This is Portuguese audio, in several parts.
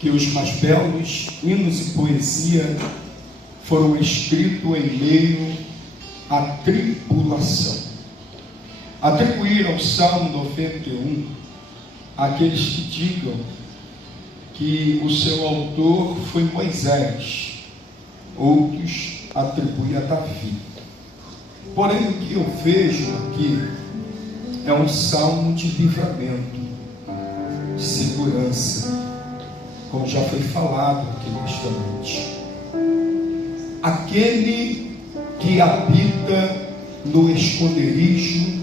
que os mais belos hinos e poesia foram escritos em meio à tribulação. Atribuir ao Salmo 91 aqueles que digam que o seu autor foi Moisés, outros atribuem a Davi. Porém, o que eu vejo aqui é um salmo de livramento, de segurança, como já foi falado aqui nesta noite. Aquele que habita no esconderijo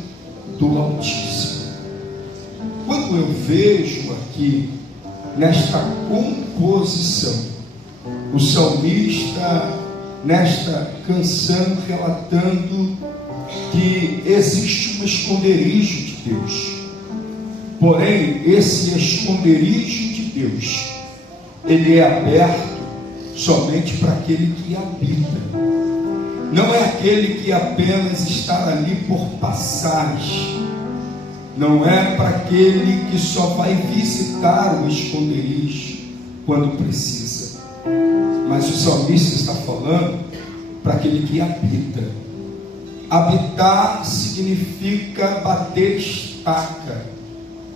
do Altíssimo. Quando eu vejo aqui nesta composição, o salmista nesta canção relatando que existe um esconderijo de Deus, porém esse esconderijo de Deus ele é aberto somente para aquele que habita, não é aquele que apenas está ali por passagem, não é para aquele que só vai visitar o esconderijo quando precisa. Mas o salmista está falando para aquele que habita. Habitar significa bater estaca,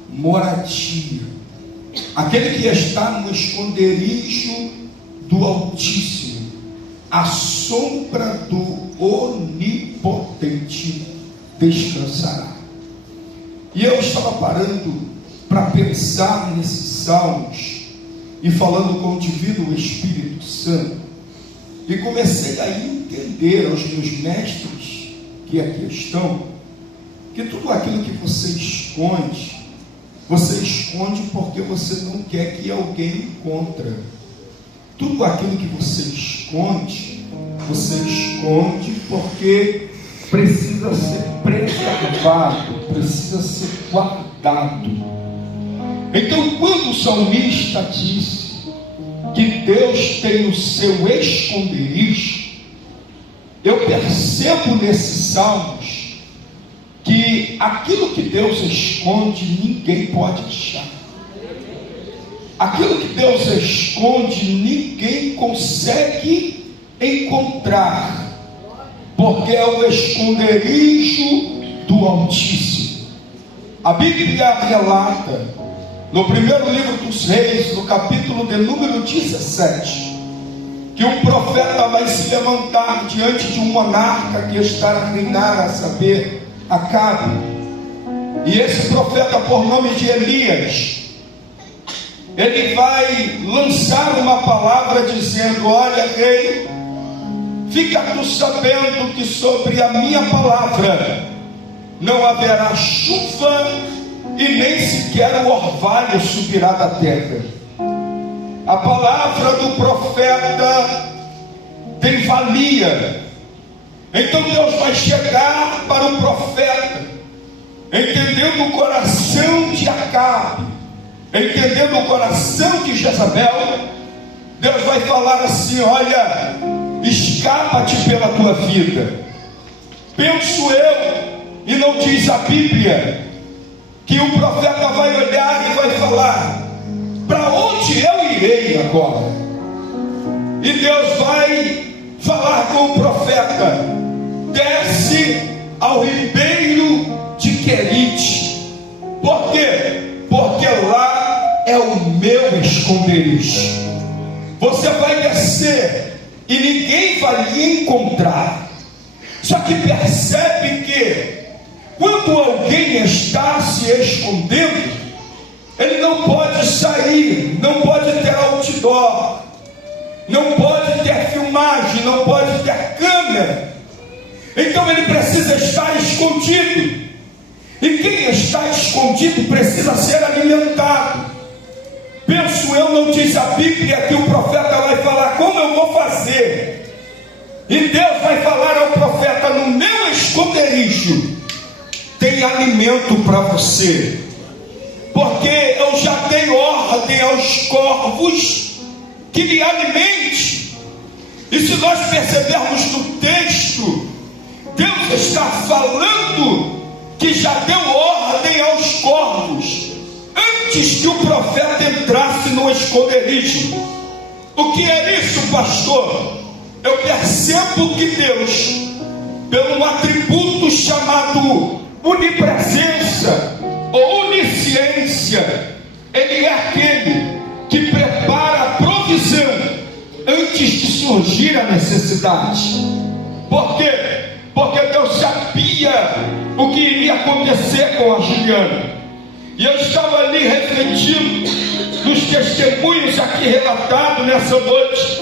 moradia. Aquele que está no esconderijo do Altíssimo, à sombra do Onipotente, descansará. E eu estava parando para pensar nesses salmos e falando com o Divino Espírito Santo, e comecei a entender aos meus mestres que aqui estão, que tudo aquilo que você esconde porque você não quer que alguém encontre. Tudo aquilo que você esconde porque precisa ser preservado, precisa ser guardado. Então, quando o salmista disse que Deus tem o seu esconderijo, eu percebo nesses salmos que aquilo que Deus esconde, ninguém pode achar. Aquilo que Deus esconde, ninguém consegue encontrar, porque é o esconderijo do Altíssimo. A Bíblia relata, no primeiro livro dos Reis, no capítulo de número 17, que um profeta vai se levantar diante de um monarca que está a reinar, a saber, Acabe. E esse profeta, por nome de Elias, ele vai lançar uma palavra dizendo: olha, rei, fica tu sabendo que sobre a minha palavra não haverá chuva e nem sequer o orvalho subirá da terra. A palavra do profeta tem valia. Então Deus vai chegar para o profeta, entendendo o coração de Acabe, entendendo o coração de Jezabel. Deus vai falar assim: olha, escapa-te pela tua vida. Penso eu, e não diz a Bíblia, que o profeta vai olhar e vai falar: para onde eu irei agora? E Deus vai falar com o profeta: desce ao ribeiro de Querite. Por quê? Porque lá é o meu esconderijo. Você vai descer e ninguém vai lhe encontrar. Só que percebe que quando alguém está se escondendo, ele não pode sair, não pode ter outdoor, não pode ter filmagem, não pode ter câmera. Então ele precisa estar escondido. E quem está escondido precisa ser alimentado. Penso eu, não diz a Bíblia que o profeta vai falar: como eu vou fazer? E Deus vai falar ao profeta: no meu esconderijo tem alimento para você, porque eu já dei ordem aos corvos que lhe alimente. E se nós percebermos no texto, Deus está falando que já deu ordem aos corvos antes que o profeta entrasse no esconderijo. O que é isso, pastor? Eu percebo que Deus, pelo atributo chamado onipresença ou onisciência, Ele é aquele que prepara a provisão antes de surgir a necessidade. Por quê? Porque Deus sabia o que iria acontecer com a Juliana. E eu estava ali refletindo nos testemunhos aqui relatados nessa noite.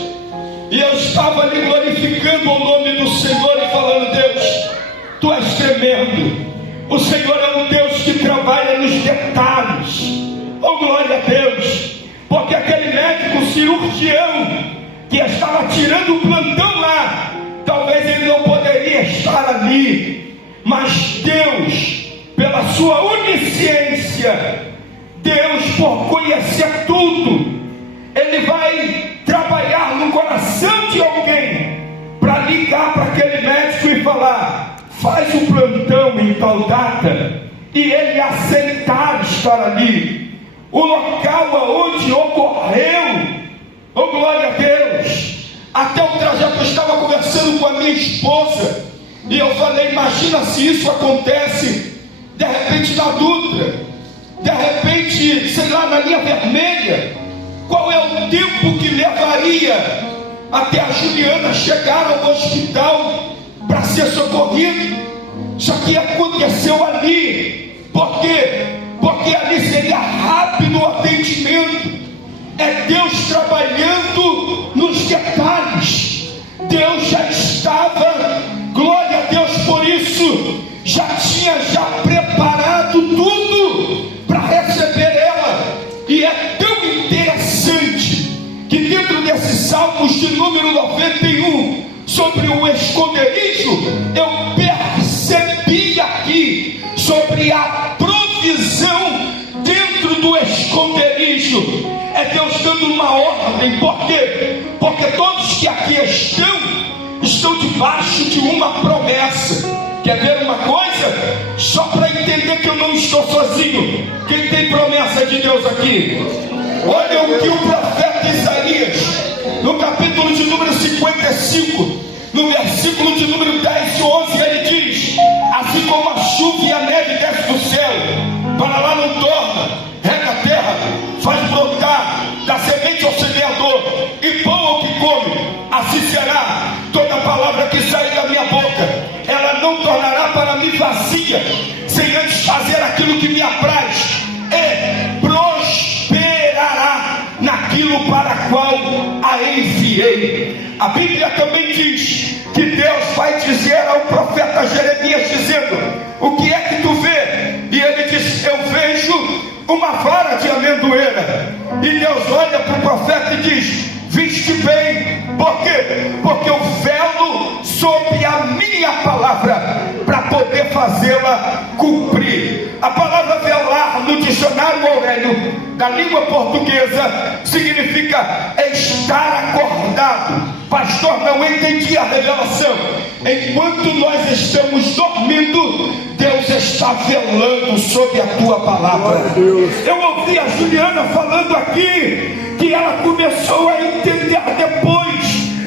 E eu estava ali glorificando o nome do Senhor e falando: Deus, Tu és tremendo. O Senhor é um Deus que trabalha nos detalhes. Oh, glória a Deus. Porque aquele médico cirurgião que estava tirando o plantão lá, talvez ele não poderia estar ali. Mas Deus, pela sua onisciência, Deus, por conhecer tudo, Ele vai trabalhar no coração de alguém para ligar para aquele médico e falar: faz um plantão em tal data, e ele aceitar estar ali. O local aonde ocorreu, oh glória a Deus. Até o trajeto eu estava conversando com a minha esposa, e eu falei: imagina se isso acontece de repente na Dutra, de repente, sei lá, na linha vermelha. Qual é o tempo que levaria até a Juliana chegar ao hospital para ser socorrida? Isso aqui aconteceu ali. Por quê? Porque ali seria rápido o atendimento. É Deus trabalhando nos detalhes. Deus já estava, glória a Deus por isso, já tinha preparado tudo para receber ela. E é tão interessante que dentro desses Salmos de número 91, sobre o esconderijo, eu percebi aqui sobre a provisão dentro do esconderijo. É Deus dando uma ordem. Por quê? Porque todos que aqui estão debaixo de uma promessa. Quer ver uma coisa? Só para entender que eu não estou sozinho. Quem tem promessa de Deus aqui? Olha o que o profeta Isaías, no capítulo de número 55, no versículo de número 10 e 11, ele diz: assim como a chuva e a neve desce do céu, para lá não torna, rega a terra, faz brotar, dá semente ao semeador e pão ao que come, assim será toda palavra que sair da minha boca. Ela não tornará para mim vazia, sem antes fazer aquilo que me apraz, e prosperará naquilo para qual a enviei. A Bíblia também diz que Deus vai dizer ao profeta Jeremias, dizendo: o que é que tu vê? E ele diz: eu vejo uma vara de amendoeira. E Deus olha para o profeta e diz: viste bem. Por quê? Porque eu velo sobre a minha palavra para poder fazê-la cumprir. A palavra velar no dicionário Aurélio da língua portuguesa significa estar acordado. Pastor, não entendi a revelação. Enquanto nós estamos dormindo, Deus está velando sobre a tua palavra. Eu ouvi a Juliana falando aqui que ela começou a entender depois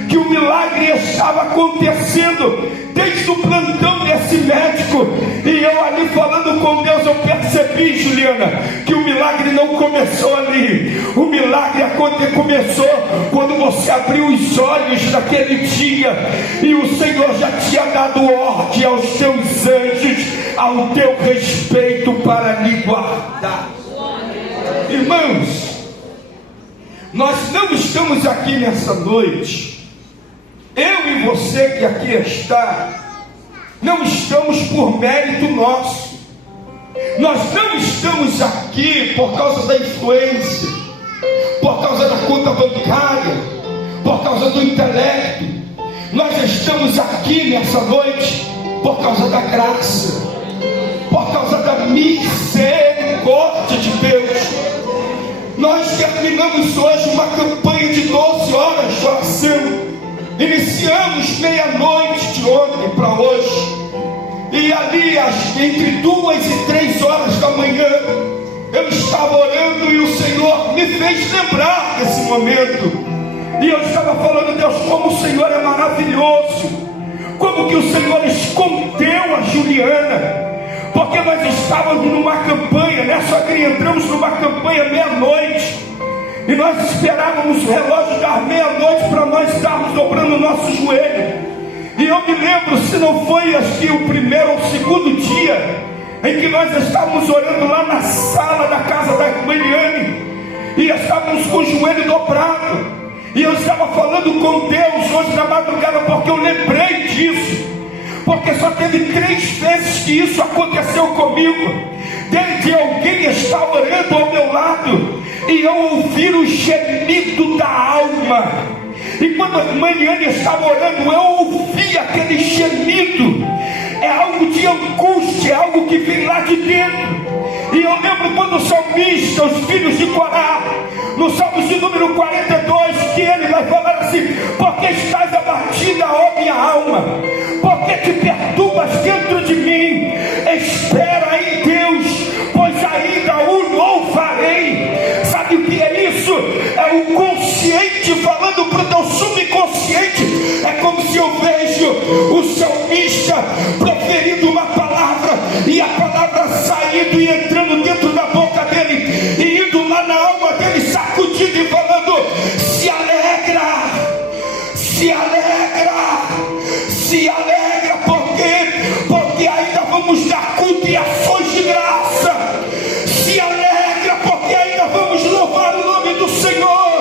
que o milagre estava acontecendo desde o plantão desse médico. E eu ali falando com Deus, eu percebi, Juliana, que o milagre não começou ali. O milagre começou quando você abriu os olhos naquele dia e o Senhor já tinha dado ordem aos teus anjos ao teu respeito para lhe guardar. Irmãos, nós não estamos aqui nessa noite, eu e você que aqui está, não estamos por mérito nosso. Nós não estamos aqui por causa da influência, por causa da conta bancária, por causa do intelecto. Nós estamos aqui nessa noite por causa da graça, por causa da misericórdia de Deus. Nós terminamos hoje uma campanha de 12 horas de oração. Iniciamos meia-noite de ontem para hoje. E ali, entre 2 e 3 horas da manhã, Eu estava orando e o Senhor me fez lembrar desse momento. E eu estava falando: Deus, como o Senhor é maravilhoso, como que o Senhor escondeu a Juliana, porque nós estávamos numa campanha, né? Só que entramos numa campanha meia-noite, e nós esperávamos o relógio dar meia-noite para nós estarmos dobrando o nosso joelho. E eu me lembro, se não foi acho que o primeiro ou o segundo dia, em que nós estávamos orando lá na sala da casa da irmã Eliane, e estávamos com o joelho dobrado, e eu estava falando com Deus hoje na madrugada, porque eu lembrei disso, porque só teve 3 vezes que isso aconteceu comigo, de alguém estar orando ao meu lado, e eu ouvir o gemido da alma. E quando a irmã Eliane estava orando, eu ouvi aquele gemido. É algo de angústia, é algo que vem lá de dentro. E eu lembro quando o salmista, os filhos de Corá, no Salmo de número 42, que ele vai falar assim: porque estás abatida, ó minha alma, porque te perturbas dentro de mim, espera em Deus, pois ainda o louvarei. Sabe o que é isso? É o consciente falando para o teu subconsciente. É como se eu vejo o salmista proferindo uma palavra, e a palavra saindo e entrando dentro da boca dele, e indo lá na alma dele, sacudindo e falando: se alegra, se alegra, se alegra, porque ainda vamos dar culto e ações de graça. Se alegra, porque ainda vamos louvar o nome do Senhor.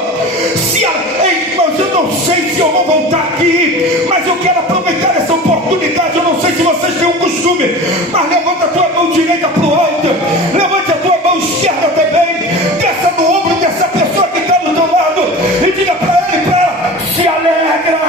Ei, irmãos, eu não sei se eu vou voltar aqui, mas eu quero aproveitar essa oportunidade. Eu não sei se vocês têm o costume, mas levanta a tua mão direita para o alto, levante a tua mão esquerda também, desça no ombro dessa pessoa que está do teu lado e diga para ele, para ela: se alegra,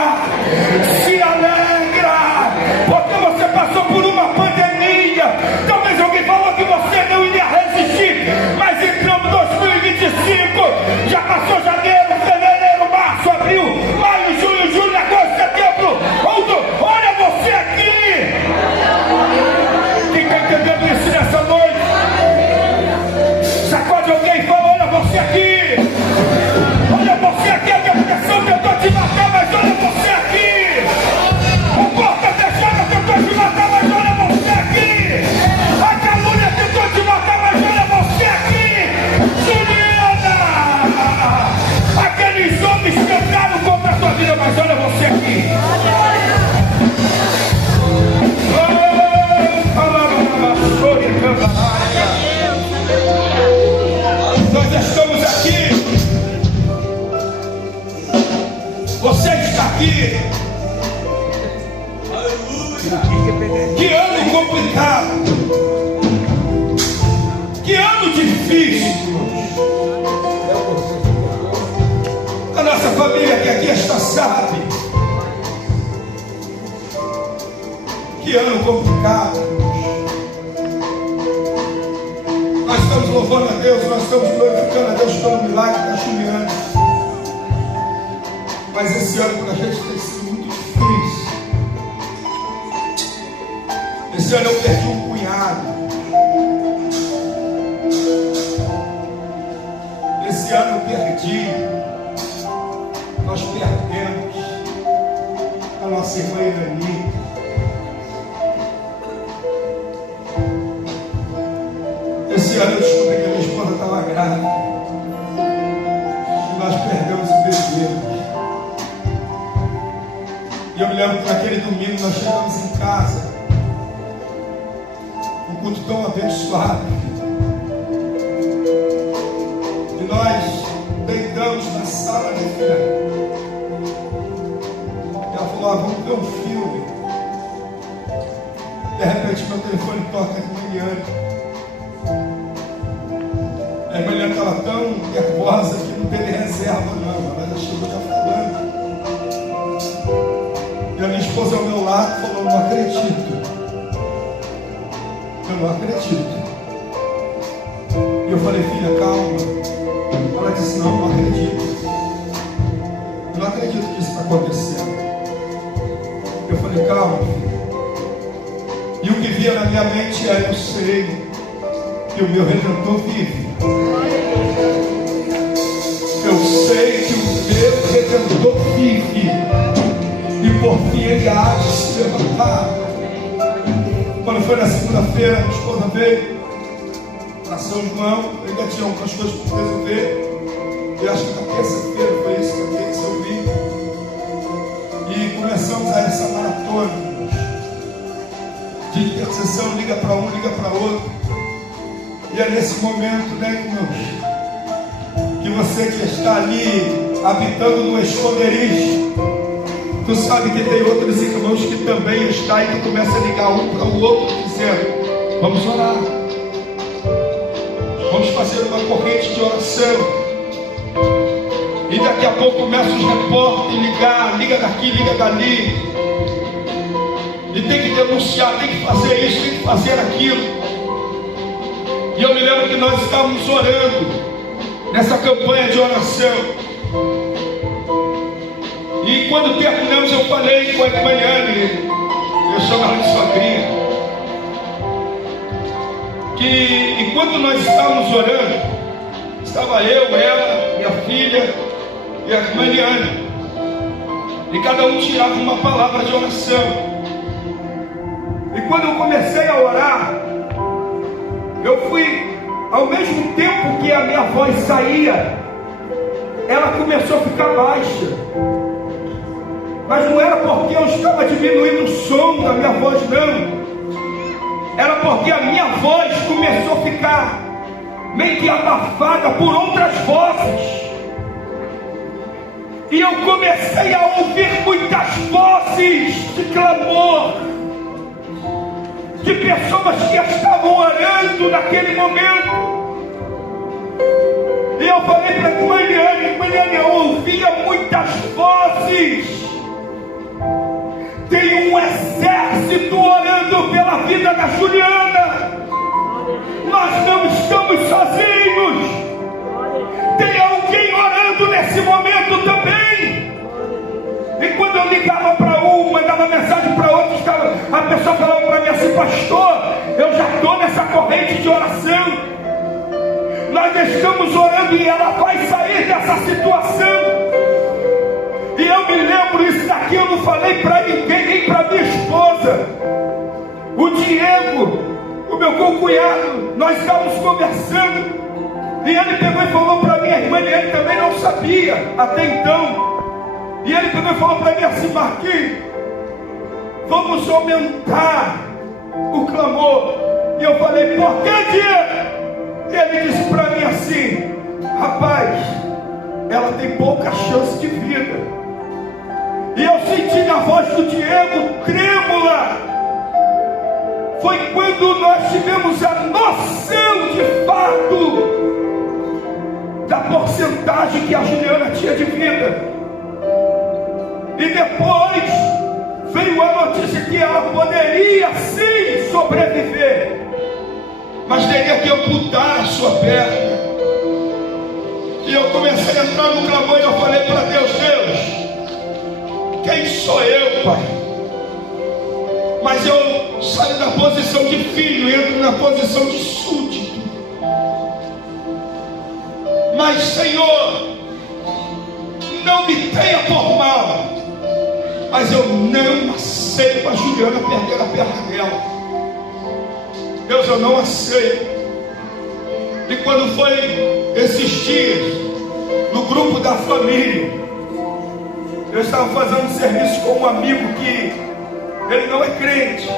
se alegra, porque você passou por uma pandemia. Talvez alguém falou que você não iria resistir, mas entramos em 2025, já passou janeiro, fevereiro, março, abril, maio, junho, julho, agosto, setembro, outubro. Olha você aqui. Quem está entendendo isso nessa noite? Sacode alguém e fala: olha você aqui. Olha você aqui. A depressão tentou te matar, mas olha você aqui. A porta fechada tentou te matar, mas olha você aqui. A calúnia tentou te matar, mas olha você aqui. Juliana, aqueles homens tentaram contra a tua vida, mas olha você aqui. Nós estamos aqui. Você está aqui. Que ano complicado, que ano difícil. A nossa família que aqui está sabe. Que ano complicado. Nós estamos louvando a Deus, nós estamos glorificando a Deus pelo milagre da Juliana. Mas esse ano para a gente tem sido muito difícil. Esse ano eu perdi um cunhado. Esse ano eu perdi. Nós perdemos a nossa irmã Elani. Esse ano eu descobri que a minha esposa estava grávida. E nós perdemos o bebê. E eu me lembro que naquele domingo nós chegamos em casa, um culto tão abençoado, e nós deitamos na sala de fé. E ela falou: vamos ver um filme. De repente meu telefone toca com a Eliane. A irmã Eliane estava tão nervosa que não teve reserva não, ela já chegou já falando. E a minha esposa ao meu lado falou: não acredito. Eu não acredito. E eu falei: filha, calma. Ela disse: não acredito. Eu não acredito que isso está acontecendo. Eu falei: calma. E o que via na minha mente é: eu sei que o meu Redentor vive. vencedor vive, e por fim ele há de se levantar. Quando foi na segunda-feira, a esposa veio para São João, eu ainda tinha algumas coisas para resolver. Eu acho que na terça-feira foi isso que eu vi. E começamos a essa maratona de intercessão, liga para um, liga para outro. E é nesse momento, né, irmãos, que você que está ali habitando no esconderijo, tu sabe que tem outros irmãos que também estão e que começam a ligar um para o outro, dizendo: vamos orar, vamos fazer uma corrente de oração. E daqui a pouco começa os repórteres ligar, liga daqui, liga dali. E tem que denunciar, tem que fazer isso, tem que fazer aquilo. E eu me lembro que nós estávamos orando nessa campanha de oração. E quando terminamos, eu falei com a Mariane, eu chamo ela de sogrinha, que enquanto nós estávamos orando, estava eu, ela, minha filha e a Mariane, e cada um tirava uma palavra de oração. E quando eu comecei a orar, eu fui, ao mesmo tempo que a minha voz saía, ela começou a ficar baixa. Mas não era porque eu estava diminuindo o som da minha voz, não. Era porque a minha voz começou a ficar meio que abafada por outras vozes. E eu comecei a ouvir muitas vozes de clamor, de pessoas que estavam orando naquele momento. E eu falei para a Mariane, eu ouvia muitas vozes. Tem um exército orando pela vida da Juliana. Nós não estamos sozinhos. Tem alguém orando nesse momento também. E quando eu ligava para uma, mandava mensagem para outra, a pessoa falava para mim assim: pastor, eu já estou nessa corrente de oração. Nós estamos orando e ela vai sair dessa situação. E eu me lembro, isso daqui eu não falei para ninguém, nem para minha esposa. O Diego, o meu concunhado, nós estávamos conversando, e ele pegou e falou para mim, a irmã dele também não sabia até então. E ele pegou e falou para mim assim: Marquinhos, vamos aumentar o clamor. E eu falei: por que, Diego? E ele disse para mim assim: rapaz, ela tem pouca chance de vida. E eu senti na voz do Diego trêmula. Foi quando nós tivemos a noção de fato da porcentagem que a Juliana tinha de vida. E depois veio a notícia que ela poderia sim sobreviver, mas teria que amputar a sua perna. E eu comecei a entrar no clamor e eu falei para Deus: Deus, quem sou eu, Pai? Mas eu saio da posição de filho e entro na posição de súdito. Mas, Senhor, não me tenha por mal, mas eu não aceito a Juliana perder a perna dela. Deus, eu não aceito. E quando foi esses dias, no grupo da família, eu estava fazendo um serviço com um amigo que ele não é crente.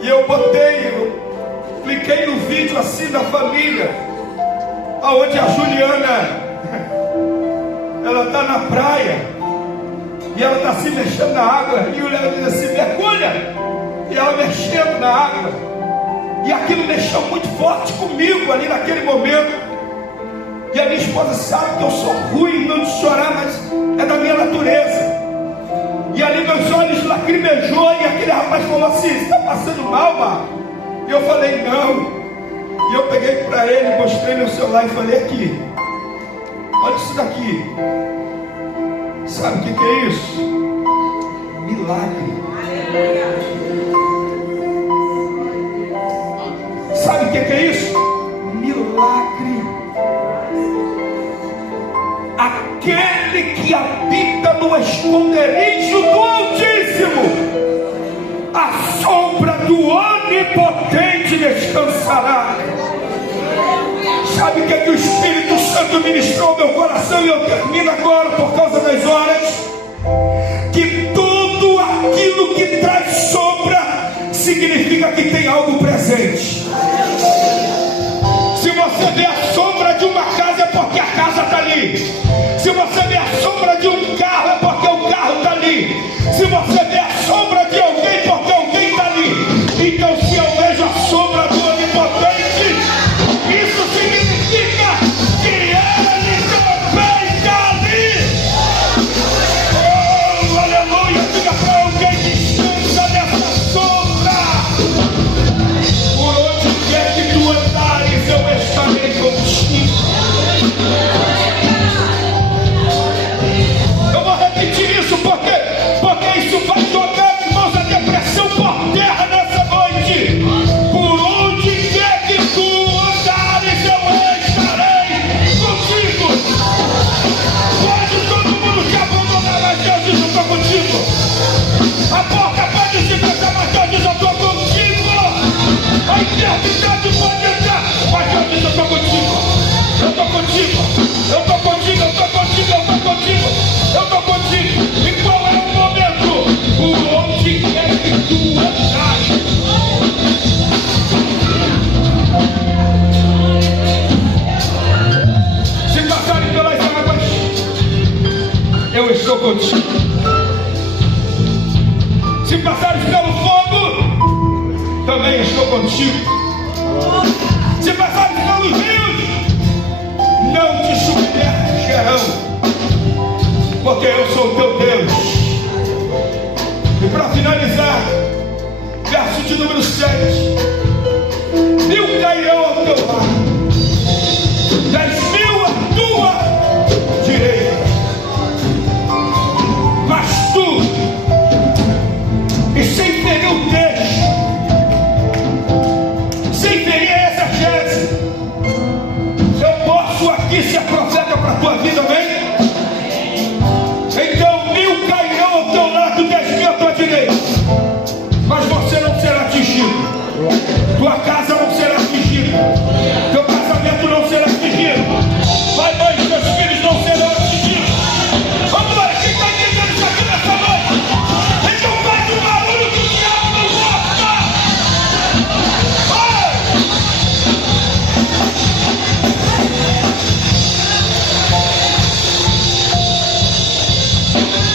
E eu cliquei no vídeo assim da família, aonde a Juliana, ela está na praia, e ela está se mexendo na água, e o Léo diz assim: mergulha, e ela mexendo na água, e aquilo mexeu muito forte comigo ali naquele momento. E a minha esposa sabe que eu sou ruim não de chorar, mas é da minha natureza. E ali meus olhos lacrimejou, e aquele rapaz falou assim: você está passando mal, Marco? E eu falei: não. E eu peguei para ele, mostrei meu celular e falei: aqui, olha isso daqui. Sabe o que é isso? Milagre. Sabe o que é isso? Milagre. aquele que habita no esconderijo do Altíssimo, a sombra do Onipotente descansará. Sabe o que é que o Espírito Santo ministrou ao meu coração? E eu termino agora por causa das horas. Que tudo aquilo que traz sombra significa que tem algo presente. Se você vê a sombra de uma casa, é porque a casa está ali. Se você vê a sombra de um carro, é porque o carro está ali. Se você vê a sombra de alguém, porque alguém está ali. Então, se eu vejo a sombra do Onipotente, isso significa que Ele também está ali. Oh, aleluia! Diga para alguém: descansa nessa sombra. Por onde quer que tu andares, eu estarei contigo. Eu vou repetir isso porque isso vai jogar, irmãos, a depressão por terra nessa noite. Por onde quer que tu andares, eu estarei contigo. Pode todo mundo te abandonar, mas Deus diz: eu estou contigo. A porta pode se fechar, mas Deus diz: eu estou contigo. A enfermidade pode entrar, mas Deus diz: eu estou contigo. Eu estou contigo. Eu estou contigo. Eu estou contigo. Eu estou contigo. Eu estou contigo. E qual é o momento? Por onde quer que tu andares. Se passarem pelas águas, eu estou contigo. Se passares pelo fogo, também estou contigo. Se passares pelos rios, não te submergerão, porque eu sou o teu Deus. E para finalizar, verso de número 7: 1000 cairão ao teu lado, 10.000 à tua direita, mas tu, e sem ferir o texto, sem ferir a exegese, eu posso aqui ser profeta para a tua vida, amém? Então 1000 cairão ao teu lado, 10.000 à tua direita, mas você não será atingido. Tua casa não será atingida. Teu casamento não será atingido. Pai, mãe, teus filhos não serão atingidos. Vamos lá, quem está entendendo isso aqui nessa noite? Então faz um barulho que o diabo não gosta.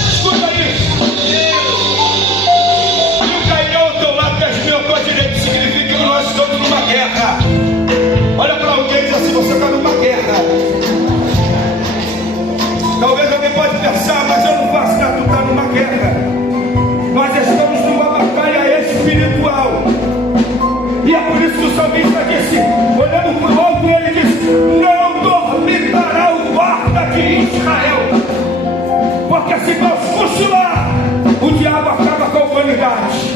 Escuta isso. 1000 cairão ao teu lado, 10.000 à tua direita. Significa que nós estamos numa guerra. Olha para alguém e diz assim: você está numa guerra. Talvez alguém pode pensar: mas eu não faço nada. Tu está numa guerra. Nós estamos numa batalha espiritual. E é por isso que o salmista disse, olhando para o alto, ele disse: não dormitará o guarda de Israel. Porque se Deus cochilar, o diabo acaba com a humanidade.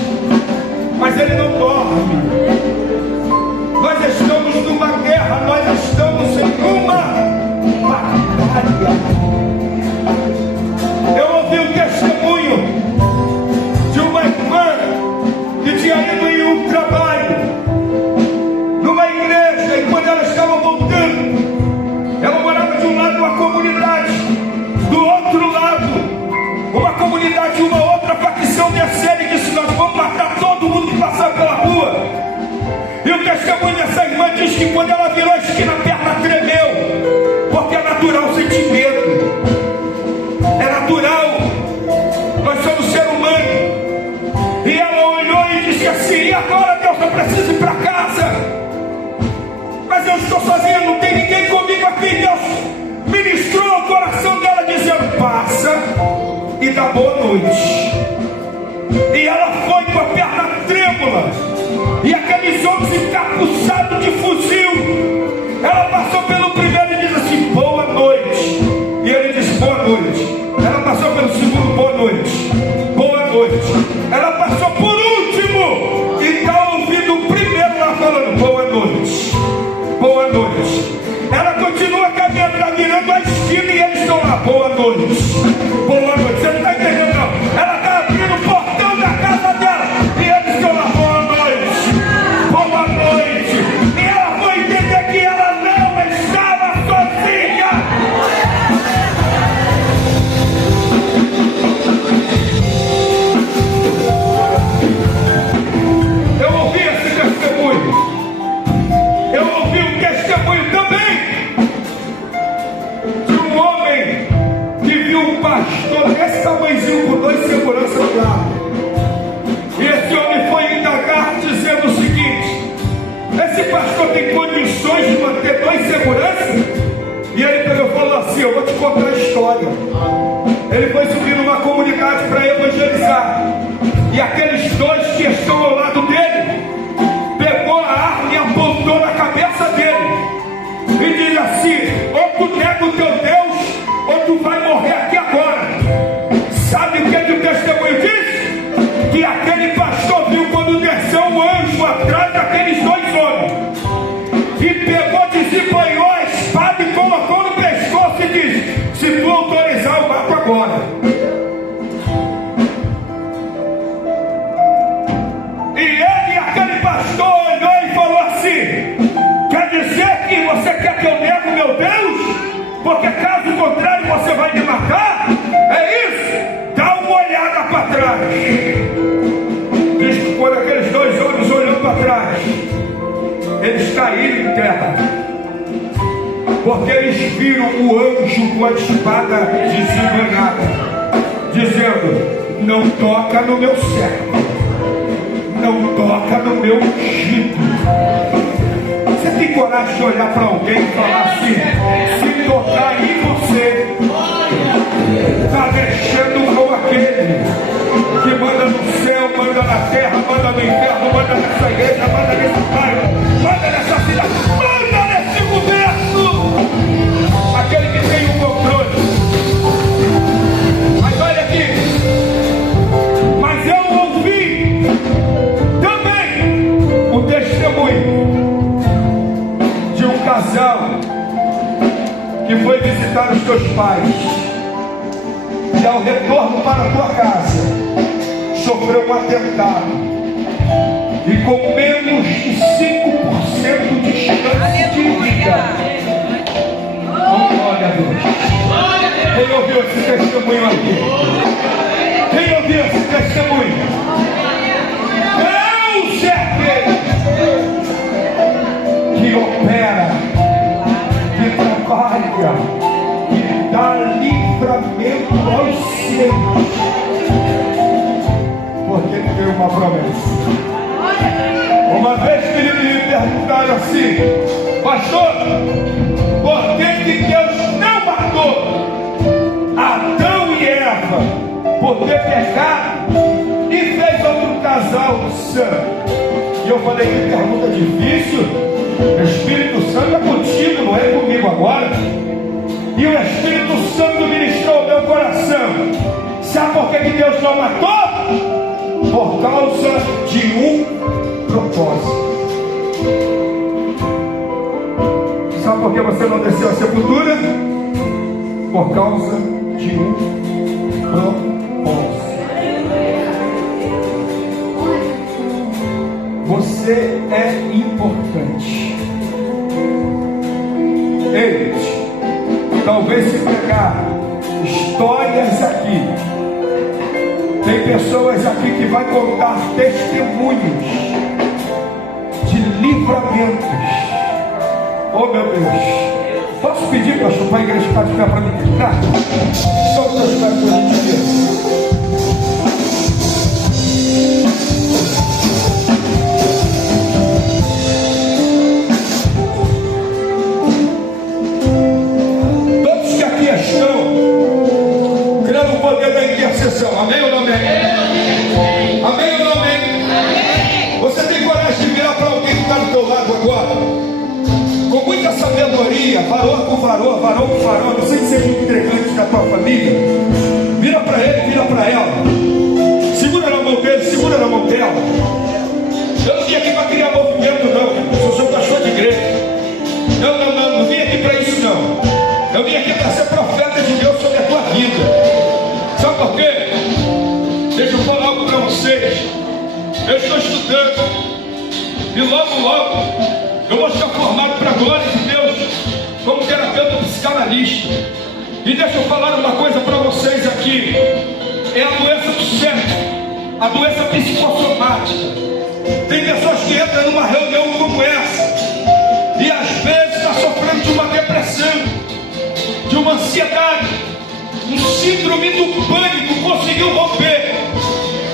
Mas ele não dorme. Nós estamos numa guerra, nós estamos em uma batalha. Eu ouvi um testemunho de uma irmã que tinha ido em um trabalho numa igreja, e quando ela estava voltando, ela morava de um lado uma comunidade, do outro lado uma comunidade, uma outra facção descendo e disse: nós vamos matar todo mundo que passar pela rua. E o testemunho dessa irmã diz que quando ela virou a esquina, a perna tremeu, porque é natural sentir medo. É natural. Nós somos ser humano. E ela olhou e disse assim: e agora, Deus, eu preciso ir para casa, mas eu estou sozinha, não tem ninguém comigo aqui. Deus ministrou ao coração dela dizendo: passa e dá boa noite. E ela foi com a perna trêmula e aqueles homens encapuçados de fuzil. Ela passou pelo primeiro e disse assim: boa noite. E ele disse: boa noite. Ela passou pelo segundo: boa noite. Boa noite. Ela passou por último e está ouvindo o primeiro lá falando: boa noite. Boa noite. Ela continua caminhando, está virando a esquina e eles estão lá: boa toda. Ele foi subir numa comunidade para evangelizar. E aqueles dois que estão ao lado dele, pegou a arma e apontou na cabeça dele. E diz assim: ou tu nega o teu Deus, ou tu vai morrer aqui agora. Sabe o que o testemunho diz? Que aquele pastor viu quando desceu um anjo atrás daqueles dois homens. E pegou, desembanhou a espada e colocou no pescoço e disse: se tu autorizar, eu mato agora. E ele, aquele pastor, olhou e falou assim: quer dizer que você quer que eu negue o meu Deus? Porque caso contrário você vai me matar? É isso? Dá uma olhada para trás. Diz que quando aqueles dois homens olhou para trás, eles caíram em terra, porque eles viram o anjo com a espada desembanhada, dizendo: não toca no meu servo, não toca no meu ungido. Você tem coragem de olhar para alguém e falar assim: se tocar em você, está deixando com aquele que manda no céu, manda na terra, manda no inferno, manda nessa igreja, manda nesse bairro, manda nessa cidade, manda nesse governo, aquele que tem o controle. Mas olha aqui, mas eu ouvi também o testemunho de um casal que foi visitar os teus pais e ao retorno para a tua casa sofreu um atentado e com menos de 5% de chance de vida. Glória a Deus. Quem ouviu esse testemunho aqui? Quem ouviu esse testemunho? Deus é aquele que opera, que trabalha, que dá livramento aos seus, porque ele tem uma promessa. Uma vez que me perguntaram assim: pastor, por que Deus não matou Adão e Eva por ter pecado e fez outro casal santo? E eu falei: que pergunta difícil. O Espírito Santo é contigo, não é comigo agora. E o Espírito Santo ministrou o meu coração. Sabe por que Deus não matou? Por causa de um propósito. Sabe por que você não desceu à sepultura? Por causa de um propósito. Você é importante. Ei, talvez se pegar histórias aqui, tem pessoas aqui que vai contar testemunhos de livramentos. Oh meu Deus, posso pedir, pastor, para a igreja ficar de pé para me cantar? Só os teus pés para a gente ver. Amém ou não amém? Amém ou não amém? Você tem coragem de virar para alguém que está do teu lado agora, com muita sabedoria, varão com varão, varão com varão, não sei se seja um integrante da tua família, vira para ele, vira para ela, segura na mão dele, segura na mão dela. Eu não vim aqui para criar movimento não, eu sou pastor de igreja. Não vim aqui para isso não. Eu vim aqui para ser profeta de Deus sobre a tua vida. Sabe por quê? Deixa eu falar algo para vocês. Eu estou estudando e logo eu vou estar formado para a glória de Deus como terapeuta psicanalista. E deixa eu falar uma coisa para vocês aqui. É a doença do cérebro, a doença psicossomática. Tem pessoas que entram numa reunião como essa e às vezes está sofrendo de uma depressão, de uma ansiedade, um síndrome do pânico, conseguiu romper.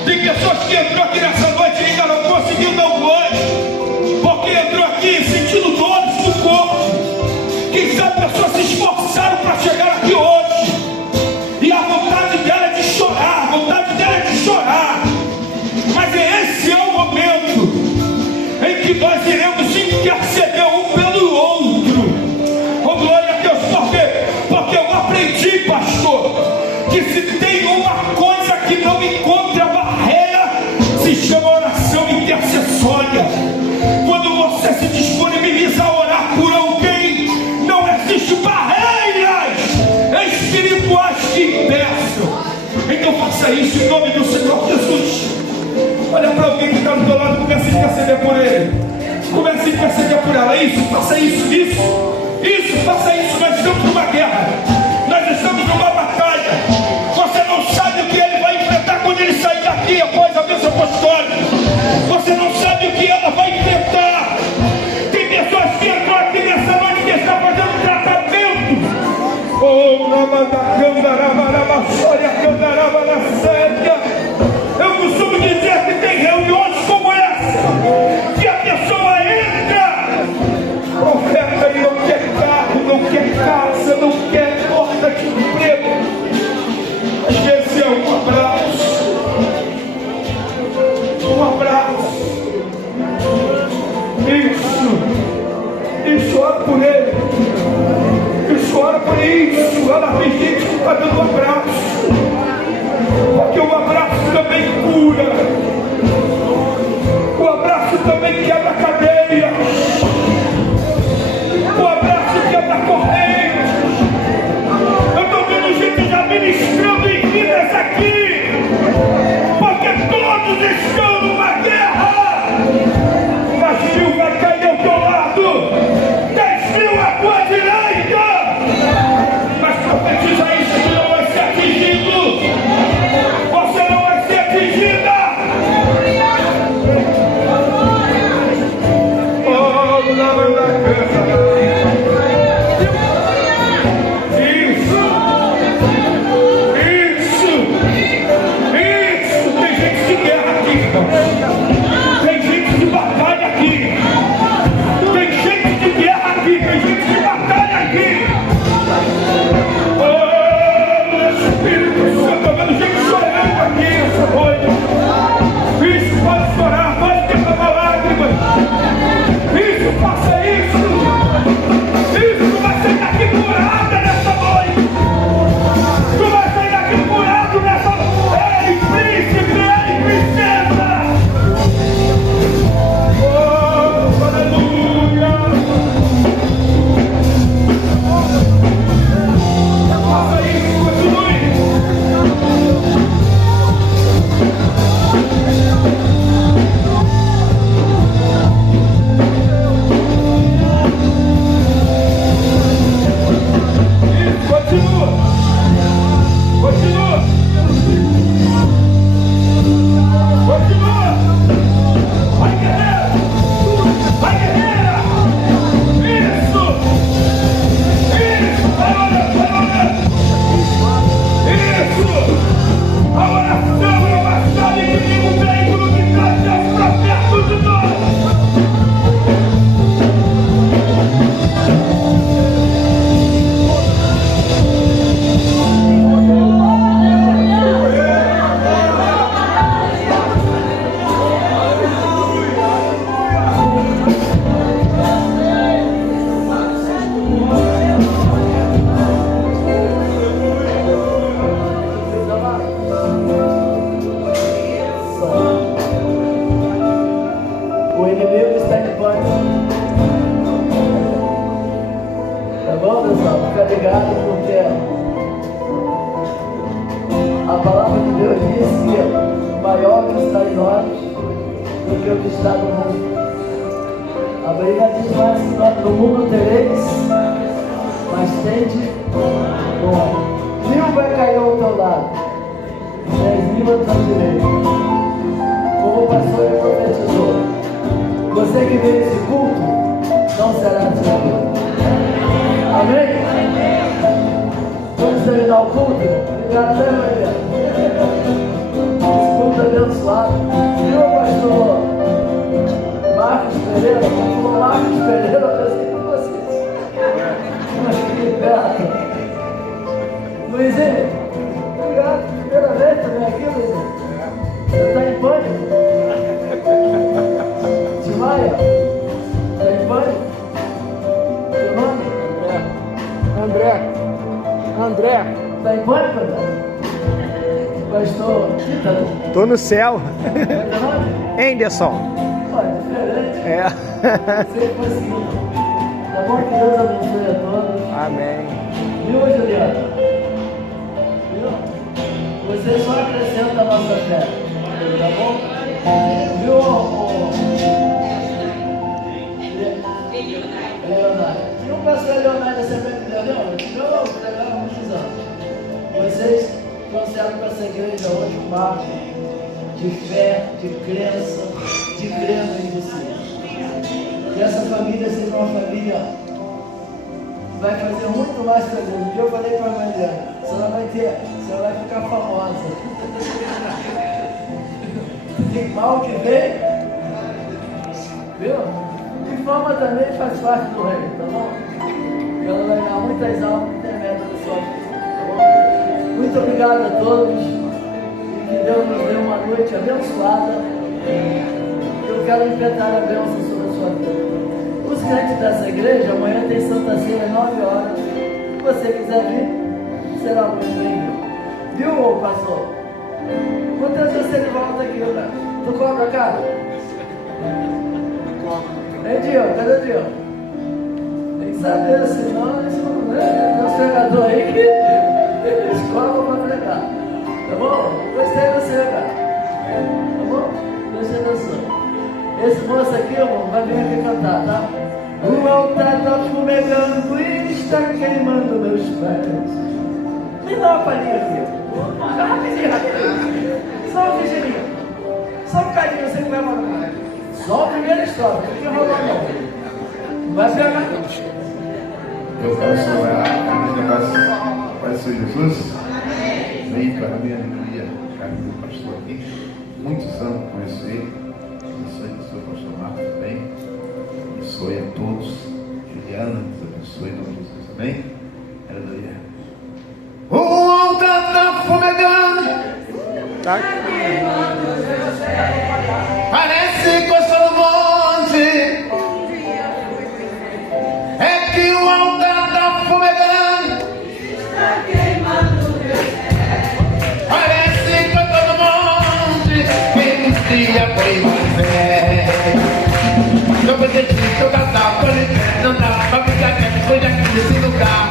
Tem pessoas que entrou aqui nessa noite e ainda não conseguiu dar o glória, porque entrou aqui sentindo dores no corpo. Quem sabe pessoas se esforçaram para chegar aqui hoje, que se tem uma coisa que não encontra barreira, se chama oração intercessória. Quando você se disponibiliza a orar por alguém, não existe barreiras espirituais que impeçam. Então faça isso em nome do Senhor Jesus. Olha para alguém que está do teu lado, comece a interceder por ele, comece a interceder por ela. Isso, faça isso, faça isso. Nós estamos numa guerra, nós estamos numa batalha. Você não sabe o que ele vai enfrentar quando ele sair daqui após a bênção apostólica. Você não sabe o que ela vai enfrentar. Tem pessoas que entram aqui nessa noite que estão fazendo tratamento. Oh, eu costumo dizer que tem reuniões como essa, que a pessoa entra, profeta, e não quer carro, não quer casa, não quer porta de emprego. Às vezes é um abraço, isso, ora por ele, ora por isso. Ela tem gente que está dando um abraço, porque o abraço também cura, o abraço também quebra cadeia, o abraço quebra correntes. Eu estou vendo gente já ministrando em vidas aqui, porque todos estão numa guerra. Mas 1000 vai cair ao teu lado, 10.000 à tua direita, mas profetiza isso que não vai ser atingido. Você não vai ser atingida. Oh, na verdade, isso. Tem gente de guerra aqui, tem gente de batalha aqui, tem gente de guerra aqui, tem gente de batalha aqui. Oh, Espírito Santo, eu vejo gente chorando aqui essa noite. Isso, pode chorar, pode derramar lágrimas. Isso, faça isso. Isso, tu vai sair daqui curada nessa noite. Tu vai sair daqui curado nessa noite. Ei, príncipe, ei, princesa. Oh, aleluia. Faça isso, continue. Isso, continua. Vai, guerreira. Isso, vai orando. Isso, a oração é uma chave que liga o veículo que traz Deus para perto de nós. O inimigo está em pânico. Tá bom, pessoal? Fica ligado, porque a palavra de Deus diz que maior que está em nós do que o que está no mundo. A Bíblia diz mais que no mundo tereis, mas tende bom. 1000 vai cair ao teu lado, 10.000 à tua direita. Como o pastor me profetizou, você que veio esse culto não será destruído. Amém? Vamos terminar o culto? Obrigado, até amanhã. Esse culto abençoado. Viu, pastor Marcos Pereira? O Marcos Pereira, eu pensei com vocês. Mas que liberta. Luizinho, obrigado. Primeira vez também aqui, Luizinho. Você está em pânico? Maia, está em pânico? Seu nome? André. Está em pânico, André? Pastor Tita. Tô no céu. Qual é o nome? Anderson. Olha, diferente. É. Sempre foi assim. Tá bom? Que Deus abençoe a todos. Amém. Viu, Juliana? Viu? Você só acrescenta a nossa fé. Tá bom? Viu, Leonardo? E o pastor Leonardo sempre me deu, não, legal, muitos anos. Vocês trouxeram para essa igreja hoje um marco de fé, de crença, de crença em você. Que essa família seja uma família que vai fazer muito mais para Deus. Um dia eu falei para a Mariana, você vai ficar famosa. Tem mal que vem, viu? E fama também faz parte do reino, tá bom? Ela vai ganhar muitas almas por intermédio da sua vida, tá bom? Muito obrigado a todos. E que Deus nos dê uma noite abençoada. Eu quero implantar a bênção sobre a sua vida. Os crentes dessa igreja, amanhã tem Santa Ceia às 9 horas. Se você quiser vir, será muito bem-vindo. Viu, pastor? Quantas vezes você volta aqui, cara? Tu cobra, cara? Ei, Dio, cadê o Dio? Tem que saber, senão tem uns pregadores aí que eles cobram para pregar. Tá bom? Gostei de você, cara. Tá bom? Gostei de você. Esse moço aqui, irmão, vai vir aqui cantar, tá? O altar está fumegando e está queimando meus pés. Me dá uma palhinha aqui. Rapidinho. Só um vigília. Só um bocadinho, você que vai mandar. Só a primeira história, não tem rolou não. Vai pegar não. Eu peço a paz do Senhor Jesus. Vem para a minha alegria, carinho do pastor aqui. Muitos anos conheço ele. Abençoe o seu pastor Marcos também. Abençoe a todos. Juliana, abençoe a Jesus também. Aleluia. O altar está fumegando. Tá. Parece que eu sou do monte. É que o altar está fumegando. Parece que eu sou do monte. Que um dia foi mais fé. Não vou deixar de casar, não dá pra ficar quieto, foi aqui nesse lugar.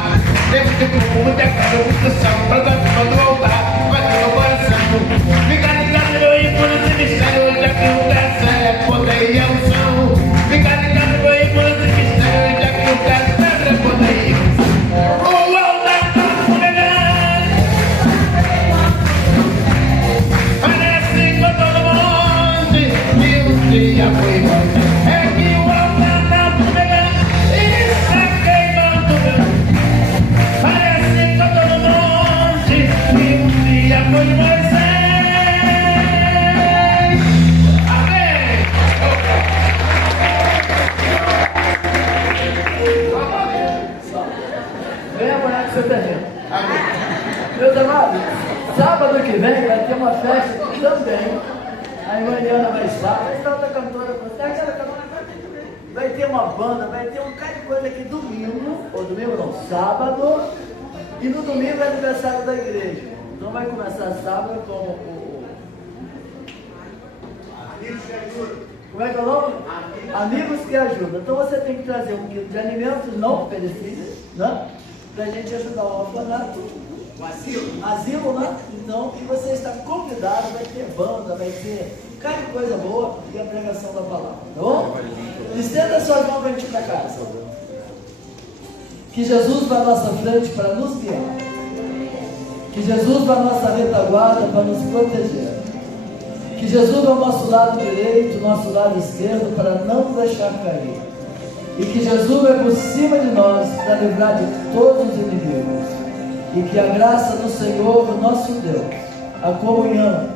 Deve ter grupo, muita cara, muito sal, pra dar cima do altar, vai ter meu coração. Fica ligado, meu ímpio, nesse mistério, hoje aqui o terceiro é poder e unção. Fica ligado, meu ímpio, nesse mistério, hoje aqui o terceiro é poder e unção. O altar tá fumegando. Parece que eu tô no monte, e um dia foi mais. Foi Moisés. Amém. Venha amanhã que você termina. Meus amados, sábado que vem vai ter uma festa também. A Mariana vai estar. Vai estar outra cantora. Vai ter uma banda, vai ter um bocado de coisa aqui domingo. Ou domingo não, sábado. E no domingo é aniversário da igreja. Então vai começar sábado com o Amigos que Ajudam. Como é que é o nome? Amigos que Ajudam. Então você tem que trazer um quilo de alimentos não perecíveis, né? Para a gente ajudar o orfanato. O asilo, né? Então, e você está convidado, vai ter banda, vai ter cada coisa boa e a pregação da palavra. Tá bom? Estenda suas mãos para a gente ir para casa. Que Jesus vá à nossa frente para nos guiar. Que Jesus vá à nossa retaguarda para nos proteger. Que Jesus vá ao nosso lado direito, nosso lado esquerdo, para não nos deixar cair. E que Jesus vá por cima de nós para livrar de todos os inimigos. E que a graça do Senhor, do nosso Deus, a comunhão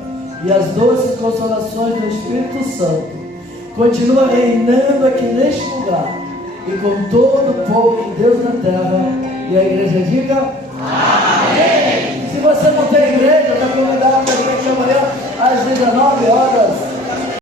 e as doces consolações do Espírito Santo continua reinando aqui neste lugar e com todo o povo de Deus na terra. E a igreja diga amém. Se você não tem igreja, está convidado para vir aqui amanhã às 19 horas.